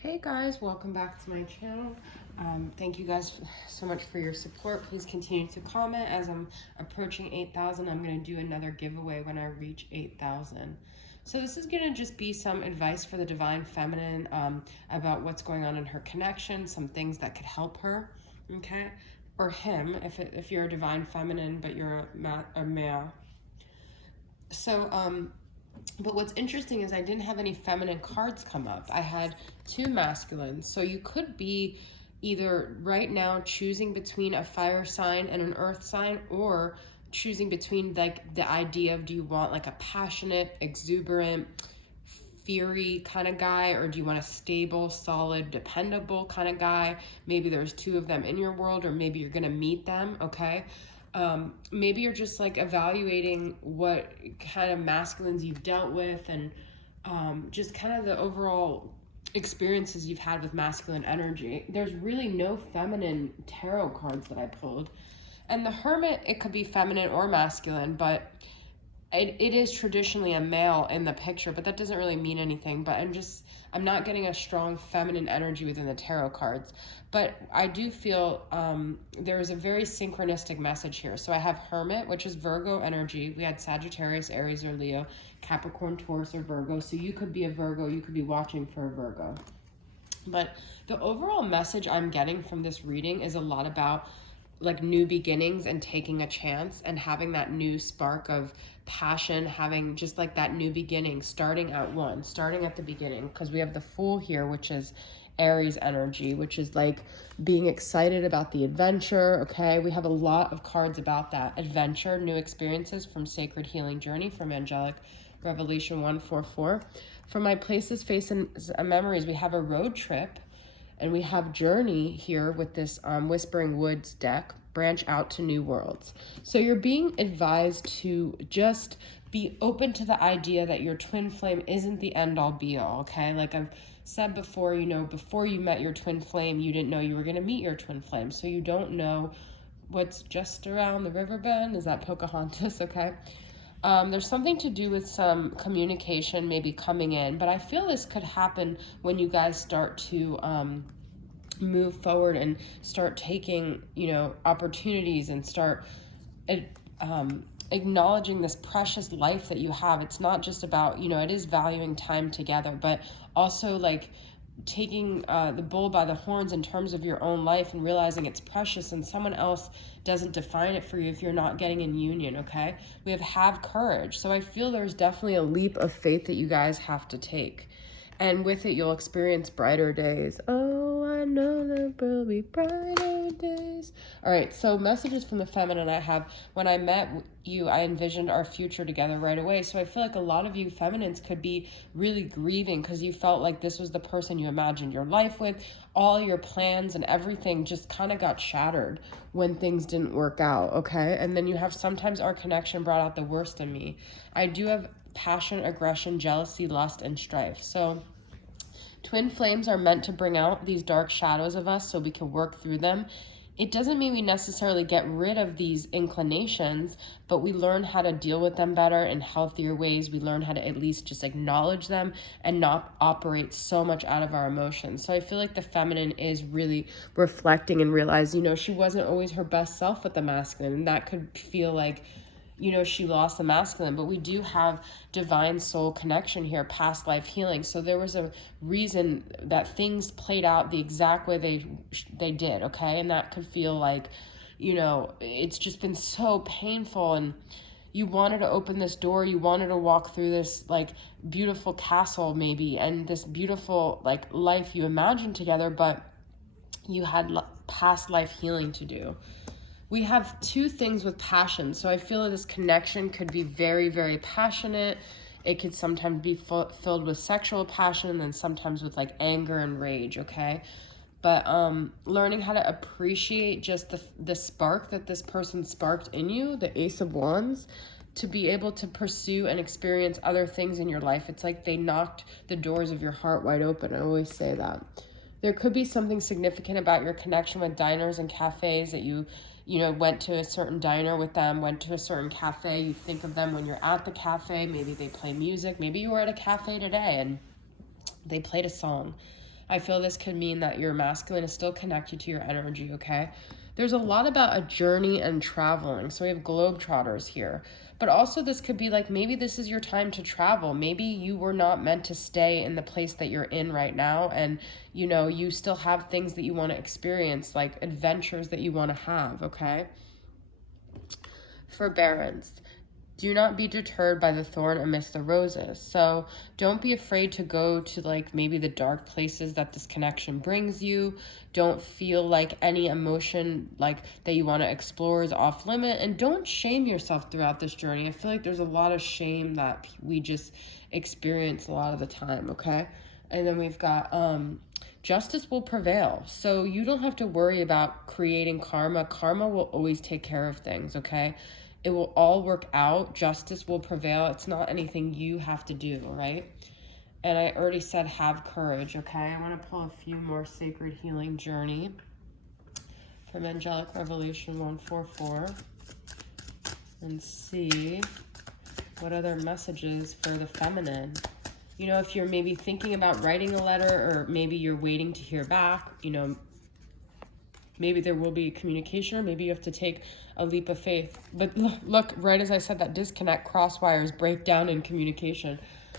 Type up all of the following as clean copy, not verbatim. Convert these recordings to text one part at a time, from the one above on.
Hey guys, welcome back to my channel. Thank you guys so much for your support. Please continue to comment. As I'm approaching 8,000, I'm going to do another giveaway when I reach 8,000. So this is going to just be some advice for the Divine Feminine about what's going on in her connection, some things that could help her, okay? Or him, if you're a Divine Feminine but you're a male. So, but what's interesting is I didn't have any feminine cards come up. I had two masculines. So you could be either right now choosing between a fire sign and an earth sign, or choosing between like the idea of, do you want like a passionate, exuberant, fiery kind of guy, or do you want a stable, solid, dependable kind of guy? Maybe there's two of them in your world, or maybe you're gonna meet them, okay? Maybe you're just like evaluating what kind of masculines you've dealt with, and just kind of the overall experiences you've had with masculine energy. There's really no feminine tarot cards that I pulled. And the Hermit, it could be feminine or masculine, but it is traditionally a male in the picture, but that doesn't really mean anything. But I'm not getting a strong feminine energy within the tarot cards. But I do feel there is a very synchronistic message here. So I have Hermit, which is Virgo energy. We had Sagittarius, Aries, or Leo, Capricorn, Taurus, or Virgo. So you could be a Virgo, you could be watching for a Virgo. But the overall message I'm getting from this reading is a lot about like new beginnings and taking a chance and having that new spark of passion, having just like that new beginning, starting at the beginning, because we have the Fool here, which is Aries energy, which is like being excited about the adventure. Okay, we have a lot of cards about that adventure, new experiences from Sacred Healing Journey from Angelic Revelation 144. For my Places, Faces, and Memories, we have a road trip. And we have Journey here with this Whispering Woods deck, branch out to new worlds. So you're being advised to just be open to the idea that your twin flame isn't the end all be all, okay? Like I've said before, before you met your twin flame, you didn't know you were going to meet your twin flame. So you don't know what's just around the river bend. Is that Pocahontas? Okay. There's something to do with some communication maybe coming in, but I feel this could happen when you guys start to move forward and start taking, opportunities, and start acknowledging this precious life that you have. It's not just about, it is valuing time together, but also like taking the bull by the horns in terms of your own life and realizing it's precious, and someone else doesn't define it for you if you're not getting in union, okay? We have courage. So I feel there's definitely a leap of faith that you guys have to take. And with it, you'll experience brighter days. Oh, I know there will be brighter days. All right, so messages from the feminine I have. When I met you, I envisioned our future together right away. So I feel like a lot of you feminines could be really grieving because you felt like this was the person you imagined your life with. All your plans and everything just kind of got shattered when things didn't work out, okay? And then you have sometimes our connection brought out the worst in me. I do have passion, aggression, jealousy, lust, and strife. So twin flames are meant to bring out these dark shadows of us so we can work through them. It doesn't mean we necessarily get rid of these inclinations, but we learn how to deal with them better in healthier ways. We learn how to at least just acknowledge them and not operate so much out of our emotions. So I feel like the feminine is really reflecting and realize, she wasn't always her best self with the masculine, and that could feel like, she lost the masculine, but we do have divine soul connection here, past life healing. So there was a reason that things played out the exact way they did, okay? And that could feel like, it's just been so painful, and you wanted to open this door, you wanted to walk through this like beautiful castle maybe, and this beautiful like life you imagined together, but you had past life healing to do. We have two things with passion. So I feel that this connection could be very, very passionate. It could sometimes be filled with sexual passion, and then sometimes with like anger and rage, okay? But learning how to appreciate just the spark that this person sparked in you, the Ace of Wands, to be able to pursue and experience other things in your life. It's like they knocked the doors of your heart wide open. I always say that. There could be something significant about your connection with diners and cafes, that you went to a certain diner with them, went to a certain cafe. You think of them when you're at the cafe. Maybe they play music. Maybe you were at a cafe today and they played a song. I feel this could mean that your masculine is still connected to your energy, okay? There's a lot about a journey and traveling. So we have globetrotters here. But also this could be like, maybe this is your time to travel. Maybe you were not meant to stay in the place that you're in right now. And, you know, you still have things that you want to experience, like adventures that you want to have, okay? For Barons, do not be deterred by the thorn amidst the roses. So don't be afraid to go to like maybe the dark places that this connection brings you. Don't feel like any emotion like that you want to explore is off limit, and don't shame yourself throughout this journey. I feel like there's a lot of shame that we just experience a lot of the time, okay? And then we've got justice will prevail. So you don't have to worry about creating karma. Karma will always take care of things, okay? It will all work out. Justice will prevail. It's not anything you have to do, right? And I already said have courage, okay? I want to pull a few more Sacred Healing Journey from Angelic Revelation 144 and see what other messages for the feminine. You know, if you're maybe thinking about writing a letter, or maybe you're waiting to hear back, you know, maybe there will be communication, or maybe you have to take a leap of faith. But look, right as I said that disconnect, cross wires, break down in communication.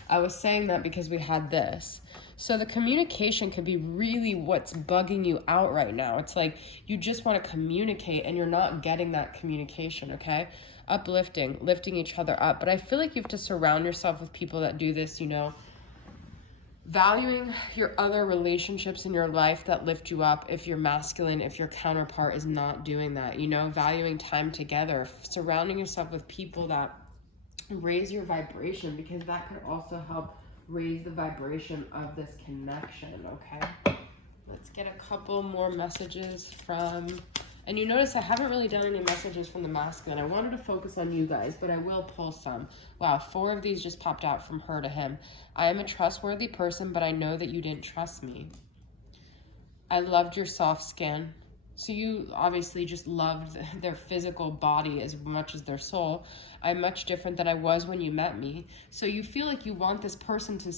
I was saying that because we had this. So the communication could be really what's bugging you out right now. It's like you just want to communicate and you're not getting that communication, okay? Uplifting, lifting each other up. But I feel like you have to surround yourself with people that do this, you know. Valuing your other relationships in your life that lift you up if you're masculine, if your counterpart is not doing that, you know, valuing time together, surrounding yourself with people that raise your vibration, because that could also help raise the vibration of this connection, okay? Let's get a couple more messages from, and you notice I haven't really done any messages from the masculine. I wanted to focus on you guys, but I will pull some. Wow, 4 of these just popped out from her to him. I am a trustworthy person, but I know that you didn't trust me. I loved your soft skin. So you obviously just loved their physical body as much as their soul. I'm much different than I was when you met me. So you feel like you want this person to,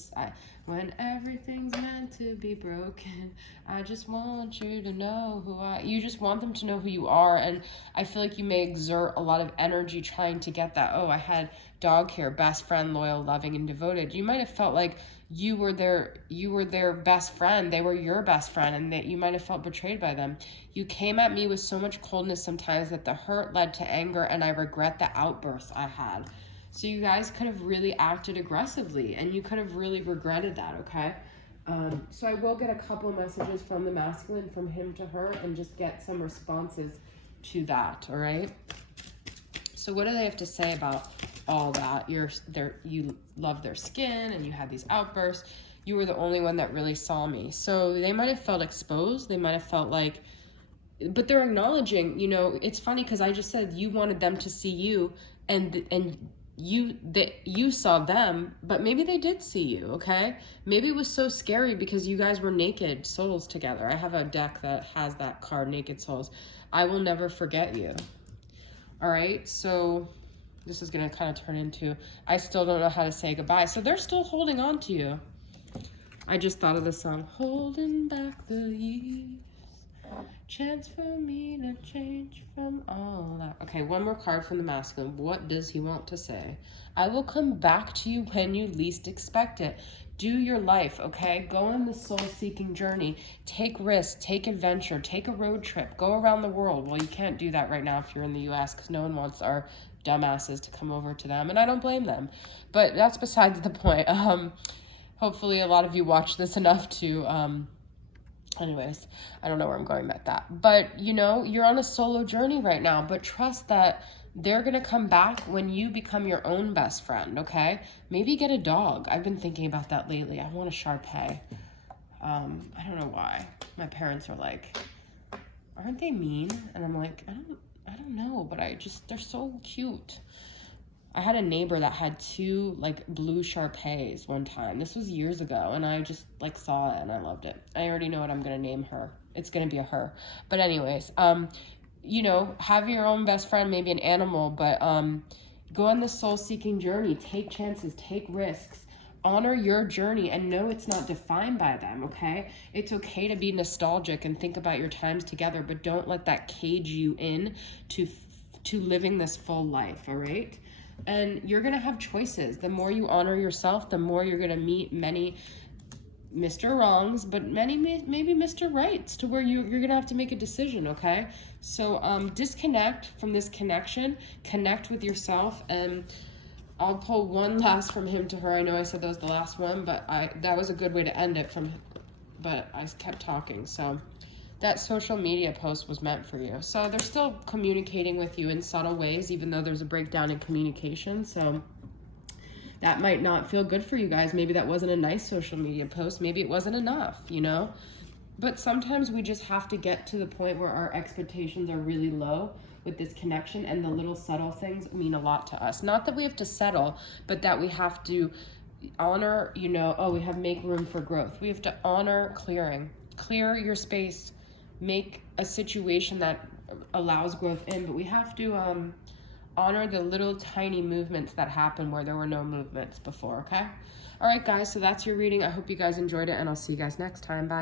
when everything's meant to be broken, I just want you to know you just want them to know who you are. And I feel like you may exert a lot of energy trying to get that. Oh, I had dog here, best friend, loyal, loving, and devoted. You might have felt like you were their best friend, they were your best friend, and that you might have felt betrayed by them. You came at me with so much coldness sometimes that the hurt led to anger, and I regret the outbursts I had. So you guys could have really acted aggressively, and you could have really regretted that, okay? So I will get a couple messages from the masculine, from him to her, and just get some responses to that, all right? So what do they have to say about all that? You love their skin and you had these outbursts. You were the only one that really saw me. So they might have felt exposed. They might have felt like, but they're acknowledging, you know, it's funny because I just said you wanted them to see you, and you saw them, but maybe they did see you, okay? Maybe it was so scary because you guys were naked souls together. I have a deck that has that card, Naked Souls. I will never forget you. All right, so this is going to kind of turn into, I still don't know how to say goodbye. So they're still holding on to you. I just thought of the song, Holding Back the Years, chance for me to change from all that. Okay, one more card from the masculine. What does he want to say? I will come back to you when you least expect it. Do your life, okay? Go on the soul-seeking journey. Take risks, take adventure, take a road trip, go around the world. Well, you can't do that right now if you're in the U.S. because no one wants our dumbasses to come over to them, and I don't blame them. But that's besides the point. Hopefully a lot of you watch this enough to, anyways, I don't know where I'm going with that. But, you know, you're on a solo journey right now, but trust that they're going to come back when you become your own best friend, okay? Maybe get a dog. I've been thinking about that lately. I want a Shar-Pei. I don't know why. My parents are like, aren't they mean? And I'm like, I don't know, but they're so cute. I had a neighbor that had 2 like blue Shar-Peis one time. This was years ago, and I just like saw it and I loved it. I already know what I'm going to name her. It's going to be a her. But anyways, you know, have your own best friend, maybe an animal, but go on this soul-seeking journey. Take chances, take risks, honor your journey and know it's not defined by them, okay? It's okay to be nostalgic and think about your times together, but don't let that cage you in to living this full life, all right? And you're gonna have choices. The more you honor yourself, the more you're gonna meet many Mr. Wrongs, but many maybe Mr. Rights, to where you're gonna have to make a decision, okay? So disconnect from this connection, connect with yourself, and I'll pull one last from him to her. I know I said that was the last one, but that was a good way to end it but I kept talking. So that social media post was meant for you. So they're still communicating with you in subtle ways, even though there's a breakdown in communication. So that might not feel good for you guys. Maybe that wasn't a nice social media post. Maybe it wasn't enough, you know? But sometimes we just have to get to the point where our expectations are really low with this connection, and the little subtle things mean a lot to us. Not that we have to settle, but that we have to honor, you know, oh, we have make room for growth. We have to honor clearing. Clear your space. Make a situation that allows growth in, but we have to honor the little tiny movements that happen where there were no movements before, okay? All right, guys, so that's your reading. I hope you guys enjoyed it, and I'll see you guys next time. Bye.